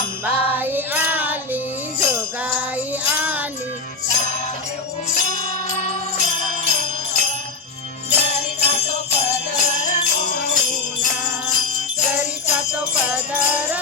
अंबाई आली जोगाई आली. दरीचा तो पदर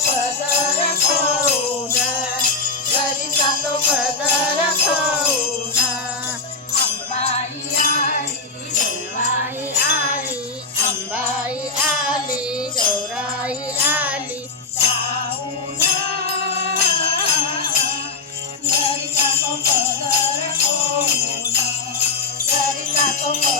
पदर ओढूना, दरीचा तो पदर ओढूना. अंबाई आली, गौराई आली, अंबाई आली, गौराई आली. जाऊना, दरीचा पदर तो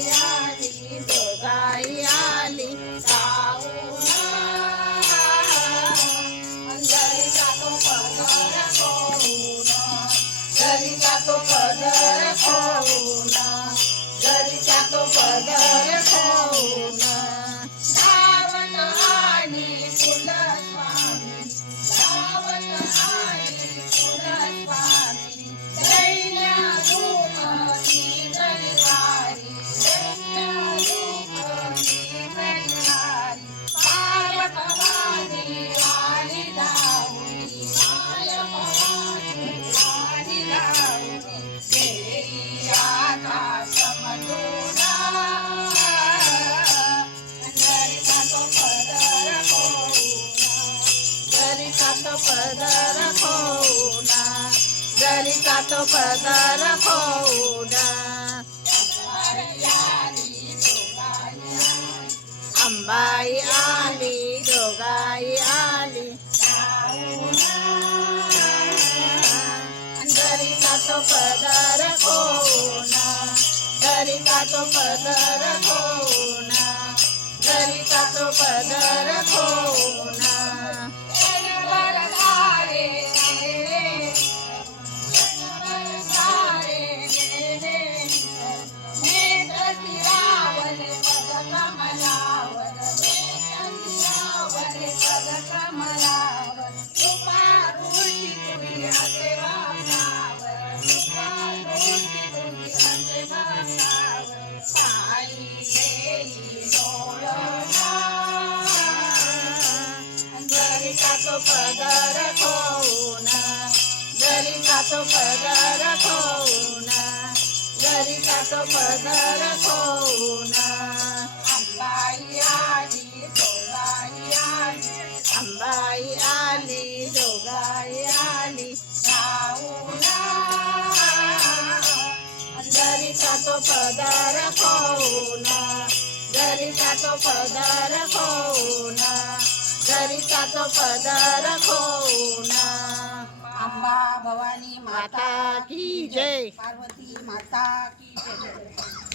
पदर खोना दरीचा तो पदर खोना अंबाई आली दोगाई आली. दरीचा तो पदर खोना दरीचा तो पदर खोना दरीचा तो पदर खोना दरीचा तो पदर खोना पगार तो पदर खोना दरीचा तो खोना अंबाई आली जोगाई आली अंबाई आली जोगाई आली जाऊना दरीचा तो पदर खोना पगार तो तो पदर खोना अंबा भवानी माता माता की जय. पार्वती माता की जय.